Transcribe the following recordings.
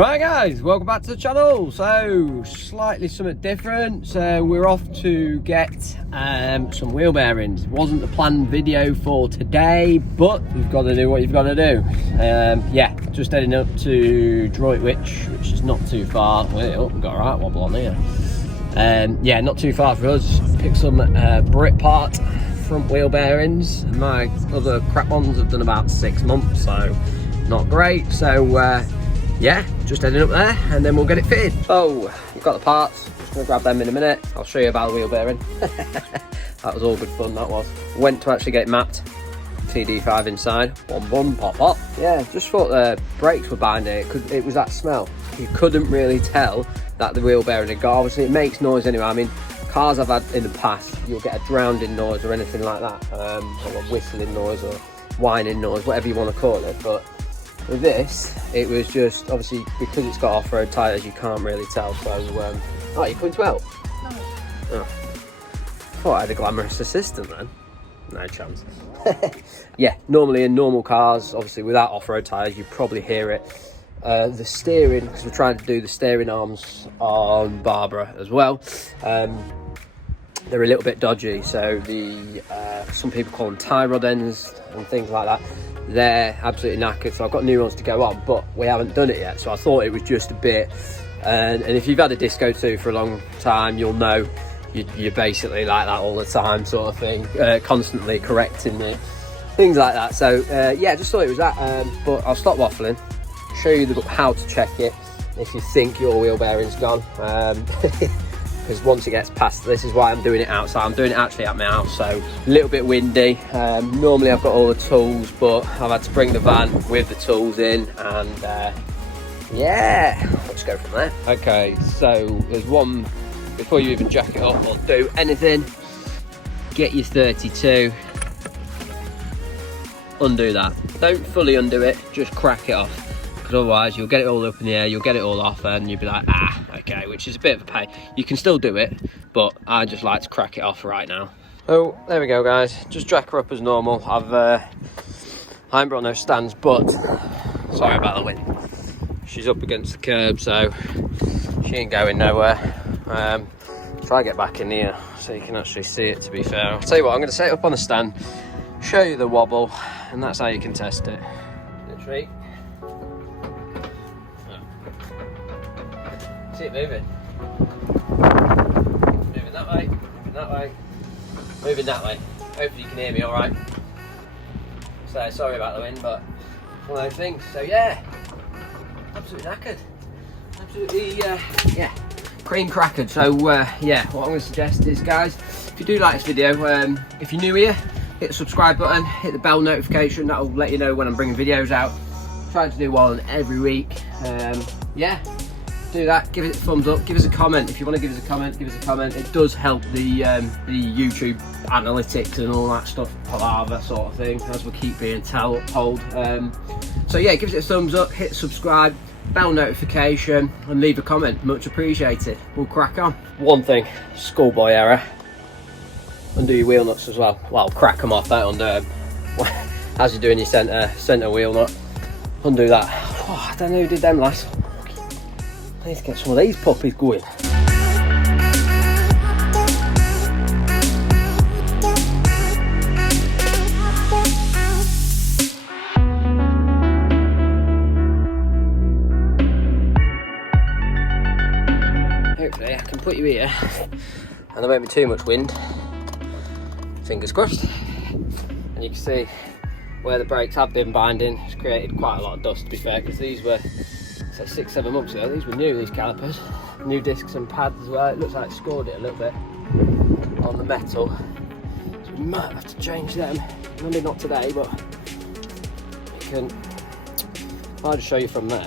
Right guys, welcome back to the channel. So slightly something different. So we're off to get some wheel bearings. It wasn't the planned video for today, but you've got to do what you've got to do. Yeah, just heading up to Droitwich, which is not too far. Oh, we've got a right wobble on here. Yeah, not too far for us. Pick some Brit part front wheel bearings. My other crap ones have done about 6 months, so not great. So yeah, just heading up there and then we'll get it fitted. So we've got the parts, just gonna grab them in a minute. I'll show you about the wheel bearing. That was all good fun, that was. Went to actually get it mapped. TD5 inside, boom, pop, pop. Yeah, just thought the brakes were binding. It was that smell. You couldn't really tell that the wheel bearing had got. Obviously it makes noise anyway. I mean, cars I've had in the past, you'll get a drowning noise or anything like that. Or a whistling noise or whining noise, whatever you want to call it. But with this, it was just, obviously, because it's got off-road tyres, you can't really tell. So, oh, you're coming to help? No. Oh. Thought I had a glamorous assistant then. No chance. Yeah, normally in normal cars, obviously without off-road tyres, you probably hear it. The steering, because we're trying to do the steering arms on Barbara as well, they're a little bit dodgy. So the some people call them tie rod ends and things like that. They're absolutely knackered, so I've got new ones to go on, but we haven't done it yet, so I thought it was just a bit. And if you've had a Disco 2 for a long time, you'll know you're basically like that all the time, sort of thing, constantly correcting it, things like that. So yeah, just thought it was that, but I'll stop waffling, show you how to check it if you think your wheel bearing's gone. Because once it gets past, this is why I'm doing it outside. I'm doing it actually at my house, so a little bit windy. Normally I've got all the tools, but I've had to bring the van with the tools in, and yeah, let's go from there. Okay, so there's one, before you even jack it up or do anything, get your 32, undo that. Don't fully undo it, just crack it off. Otherwise you'll get it all up in the air, you'll get it all off, and you'll be like, okay, which is a bit of a pain. You can still do it, but I just like to crack it off right now. So there we go guys, just jack her up as normal. I haven't brought no stands, but sorry about the wind, she's up against the curb, so she ain't going nowhere. Try to get back in here so you can actually see it, to be fair. I'll tell you what, I'm going to set it up on the stand, show you the wobble, and that's how you can test it. Literally. See it moving. Moving that way, moving that way, moving that way. Hopefully you can hear me all right. So sorry about the wind, but one of those things. So yeah, absolutely knackered. Absolutely, yeah, cream crackered. So yeah, what I'm going to suggest is, guys, if you do like this video, if you're new here, hit the subscribe button, hit the bell notification. That'll let you know when I'm bringing videos out. Trying to do one every week. Yeah. Do that, give it a thumbs up, give us a comment. If you want to give us a comment, give us a comment. It does help the YouTube analytics and all that stuff, palaver sort of thing, as we keep being told. So yeah, give it a thumbs up, hit subscribe, bell notification, and leave a comment. Much appreciated. We'll crack on. One thing, schoolboy error, undo your wheel nuts as well. Well, crack them off, don't undo them. As you're doing your centre wheel nut, undo that. Oh, I don't know who did them last. I need to get some of these puppies going. Hopefully I can put you here and there won't be too much wind. Fingers crossed. And you can see where the brakes have been binding. It's created quite a lot of dust, to be fair, because these were 6-7 months ago. These were new, these calipers, new discs and pads as well. It looks like it scored it a little bit on the metal, so we might have to change them. Maybe not today, but I'll just show you from there.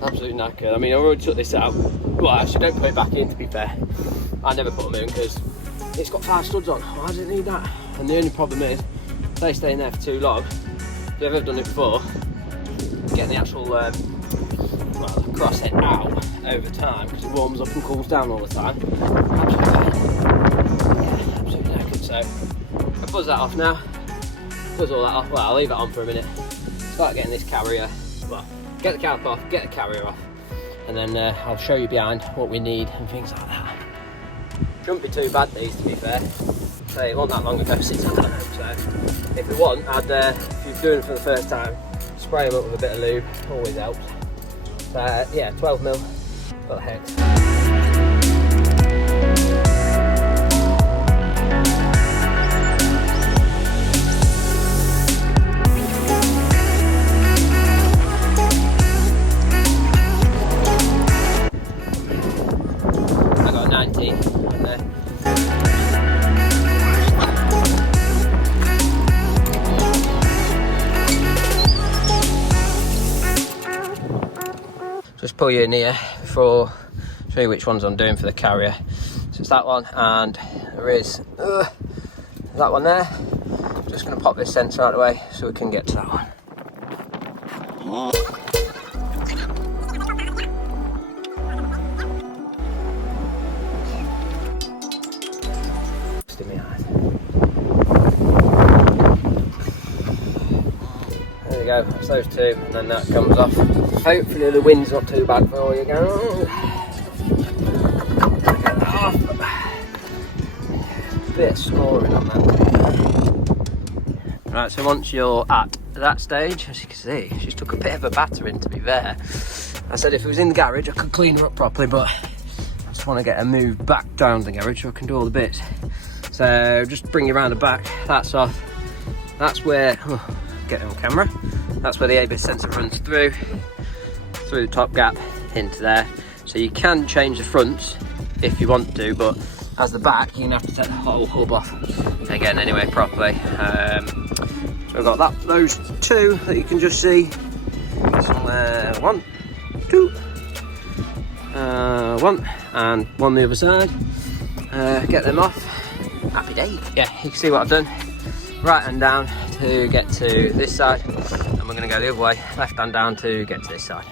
Absolutely knackered. I mean, I already took this out. Well, actually, don't put it back in, to be fair. I never put them in because it's got 5 studs on. Why does it need that? And the only problem is, if they stay in there for too long, if you've ever done it before, getting the actual well, the crosshead out over time, because it warms up and cools down all the time. Absolutely knackered. So buzz that off now, buzz all that off. Well, I'll leave it on for a minute, start getting this carrier well, get the cap off, get the carrier off, and then I'll show you behind what we need and things like that. Shouldn't be too bad these, to be fair. So it wasn't that long ago since I got them, so if we want, if you're doing it for the first time, spray them up with a bit of lube, always helps. So yeah, 12mm, got the head. I got 19 on there. Just pull you in here before I show you which ones I'm doing for the carrier. So it's that one, and there is that one there. Just going to pop this sensor out of the way so we can get to that one. Just in my eye. There we go, that's those two, and then that comes off. Hopefully the wind's not too bad for you guys. Get that off. A bit of scoring on that. Right, so once you're at that stage, as you can see, she's took a bit of a battering, to be fair. I said if it was in the garage I could clean her up properly, but I just want to get her moved back down the garage so I can do all the bits. So just bring you around the back, that's off. That's where, get it on camera, that's where the ABS sensor runs through the top gap into there. So you can change the fronts if you want to, but as the back you're gonna have to take the whole hub off again anyway properly. So I've got those two that you can just see. So, 1, 2, 1, and one the other side. Get them off. Happy day. Yeah, you can see what I've done. Right hand down to get to this side, and we're going to go the other way. Left hand down to get to this side.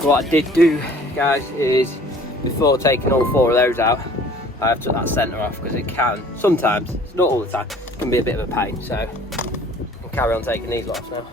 What I did do, guys, is before taking all 4 of those out, I have took that centre off because it can, sometimes, it's not all the time, it can be a bit of a pain, so I'll carry on taking these off now.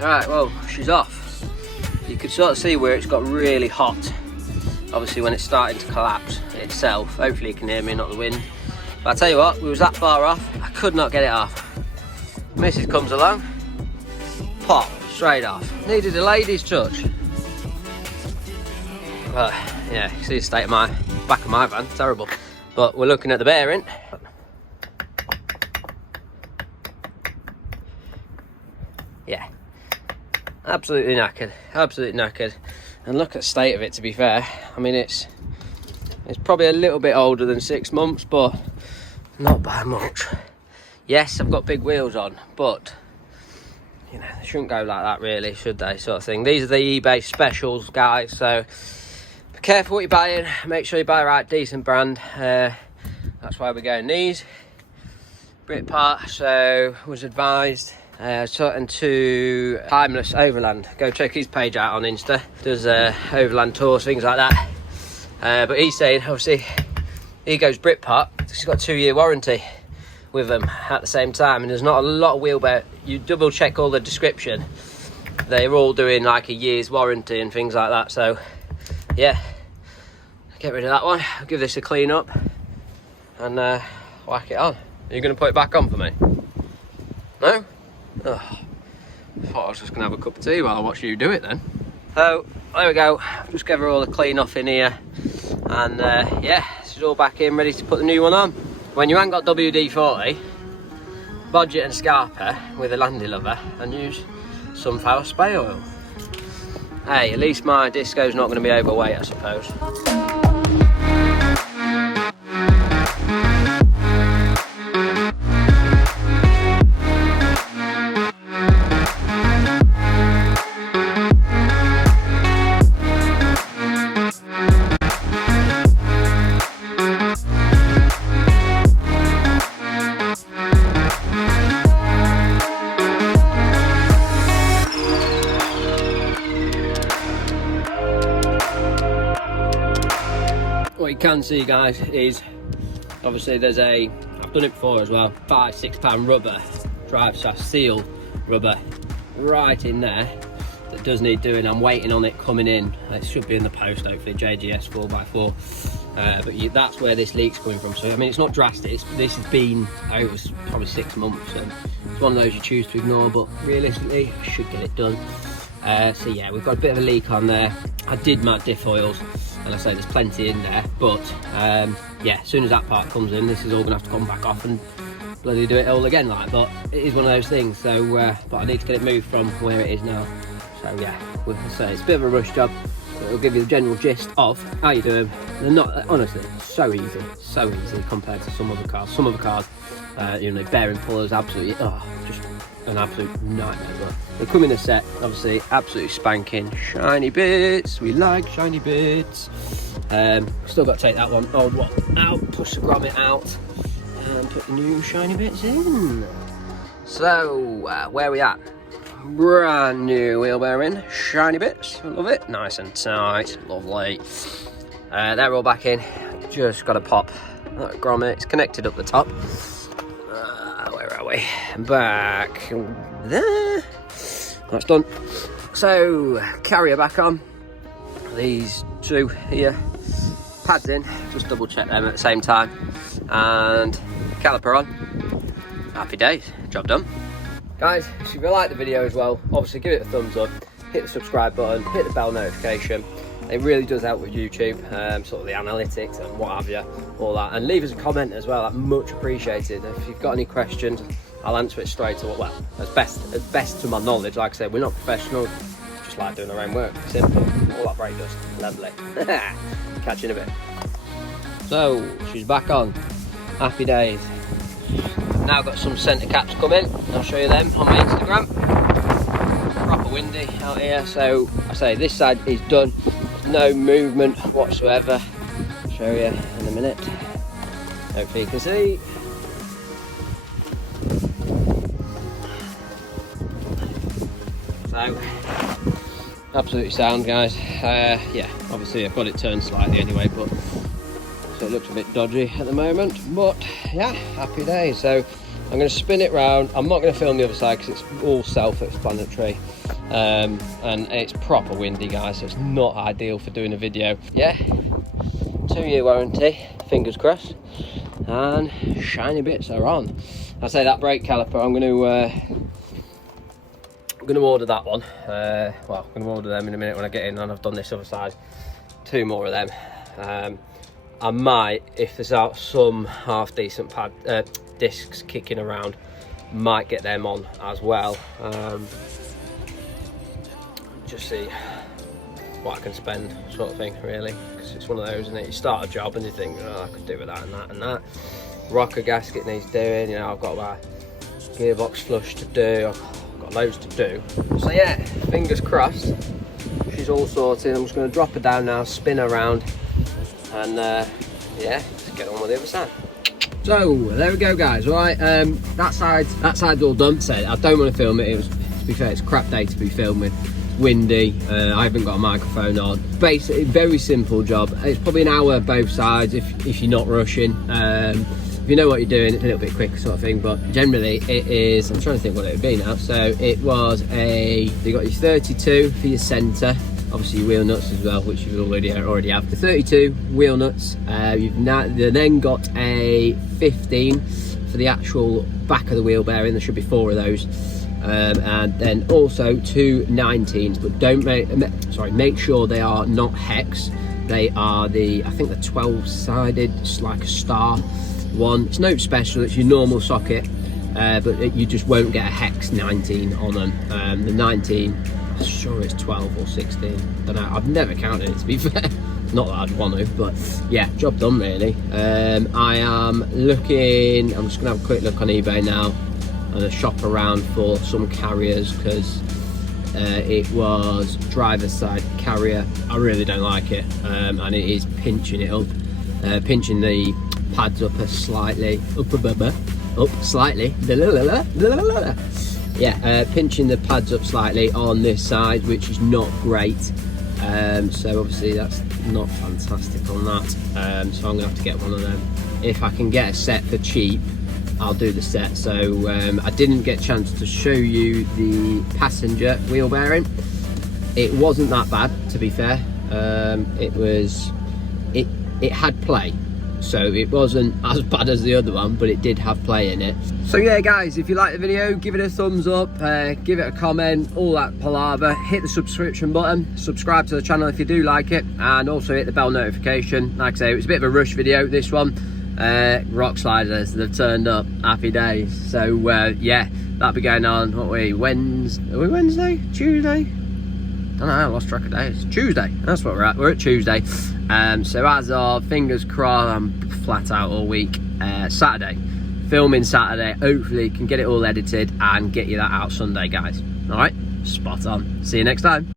Right, well, she's off. You can sort of see where it's got really hot. Obviously when it's starting to collapse itself. Hopefully you can hear me, not the wind. But I tell you what, we was that far off, I could not get it off. Mrs. comes along, pop, straight off. Needed a lady's touch. But yeah, you see the state of my back of my van, terrible. But we're looking at the bearing. Yeah. Absolutely knackered, absolutely knackered. And look at the state of it, to be fair. I mean, it's probably a little bit older than 6 months, but not by much. Yes, I've got big wheels on, but you know, they shouldn't go like that really, should they, sort of thing. These are the eBay specials, guys, so be careful what you're buying. Make sure you buy the right decent brand. That's why we're going these. Brit part, so was advised talking to Timeless Overland. Go check his page out on Insta. Does overland tours, things like that. But he's saying, obviously, he goes Britpop. He's got a 2-year warranty with them at the same time, and there's not a lot of wheelbase. You double check all the description. They're all doing like a year's warranty and things like that. So, yeah, get rid of that one. I'll give this a clean up, and whack it on. Are you going to put it back on for me? No? Oh, I thought I was just going to have a cup of tea while I watch you do it then. So there we go, just gave her all the clean off in here, and yeah, this is all back in, ready to put the new one on. When you ain't got WD-40, bodge it and scarper with a Landy Lover and use sunflower spray oil. Hey, at least my disco's not going to be overweight, I suppose. What you can see, guys, is obviously there's I've done it before as well, £5–6 rubber, drive/seal rubber right in there that does need doing. I'm waiting on it coming in. It should be in the post, hopefully, JGS 4x4. But that's where this leak's coming from. So I mean, it's not drastic. This has been over probably 6 months, and it's one of those you choose to ignore, but realistically I should get it done. So yeah, we've got a bit of a leak on there. I did my diff oils, and I say there's plenty in there, but yeah, as soon as that part comes in, this is all gonna have to come back off and bloody do it all again, like. But it is one of those things. So but I need to get it moved from where it is now. So yeah, we'll say it's a bit of a rush job. It'll give you the general gist of how you do them. They're not, honestly, so easy compared to some other cars. Some other cars, you know, bearing pullers, absolutely, just an absolute nightmare. But they come in a set, obviously, absolutely spanking shiny bits. We like shiny bits. Still got to take that old one out, push the grommet out, and put the new shiny bits in. So where are we at? Brand new wheel bearing, shiny bits, love it, nice and tight, lovely. They're all back in, just got to pop that grommet, it's connected up the top. Where are we? Back there, that's done. So carrier back on, these two here, pads in, just double check them at the same time, and caliper on. Happy days, job done. Guys, if you like the video as well, obviously give it a thumbs up, hit the subscribe button, hit the bell notification. It really does help with YouTube, sort of the analytics and what have you, all that. And leave us a comment as well, that's much appreciated. If you've got any questions, I'll answer it straight away. Well, as best to my knowledge. Like I said, we're not professionals, just like doing our own work. Simple, all that brake dust, lovely. Catch you in a bit. So, she's back on, happy days. Now got some centre caps coming, I'll show you them on my Instagram. Proper windy out here, so I say this side is done, no movement whatsoever. I'll show you in a minute, hopefully you can see. So absolutely sound, guys. Yeah, obviously I've got it turned slightly anyway, but so it looks a bit dodgy at the moment, but yeah, happy days. So I'm going to spin it round. I'm not going to film the other side because it's all self-explanatory, and it's proper windy, guys, so it's not ideal for doing a video. Yeah, 2-year warranty, fingers crossed, and shiny bits are on. I say that brake caliper, I'm going to order that one. Well, I'm going to order them in a minute when I get in, and I've done this other side, 2 more of them. I might, if there's out some half decent discs kicking around, might get them on as well. Just see what I can spend, sort of thing, really, because it's one of those, isn't it? You start a job and you think, oh, I could do with that and that and that. Rocker gasket needs doing, you know, I've got my gearbox flush to do, I've got loads to do. So yeah, fingers crossed, she's all sorted. I'm just going to drop her down now, spin her around, and yeah, let's get on with the other side. So there we go, guys. Right, that side's all done. So I don't want to film it. It was, to be fair, it's a crap day to be filming. It's windy. I haven't got a microphone on. Basically, very simple job. It's probably an hour both sides if you're not rushing. If you know what you're doing, it's a little bit quicker, sort of thing. But generally, it is. I'm trying to think what it would be now. So it was you got your 32 for your centre. obviously your wheel nuts as well, which you already have. The 32 wheel nuts. You've then got a 15 for the actual back of the wheel bearing. There should be 4 of those. And then also 2 19s, but make sure they are not hex. They are I think the 12-sided, it's like a star one. It's no special, it's your normal socket, but you just won't get a hex 19 on them. The 19, I'm sure it's 12 or 16. Don't know. I've never counted it, to be fair. Not that I'd want to, but yeah, job done really. I am looking. I'm just gonna have a quick look on eBay now and a shop around for some carriers, because it was driver's side carrier. I really don't like it, and it is pinching it up, pinching the pads up slightly, yeah, pinching the pads up slightly on this side, which is not great. So obviously that's not fantastic on that. So I'm gonna have to get one of them. If I can get a set for cheap, I'll do the set. So I didn't get a chance to show you the passenger wheel bearing. It wasn't that bad, to be fair. It had play, so it wasn't as bad as the other one, but it did have play in it. So yeah guys, if you like the video, give it a thumbs up, give it a comment, all that palaver. Hit the subscription button, subscribe to the channel if you do like it, and also hit the bell notification. Like I say, it was a bit of a rush video, this one. Rock sliders, they've turned up, happy days. So yeah, that'll be going on, what are we, Wednesday? Tuesday? I don't know, I lost track of days. Tuesday, that's what we're at Tuesday. So as of, fingers crossed, I'm flat out all week. Saturday, filming Saturday, hopefully can get it all edited and get you that out Sunday, guys. All right, spot on. See you next time.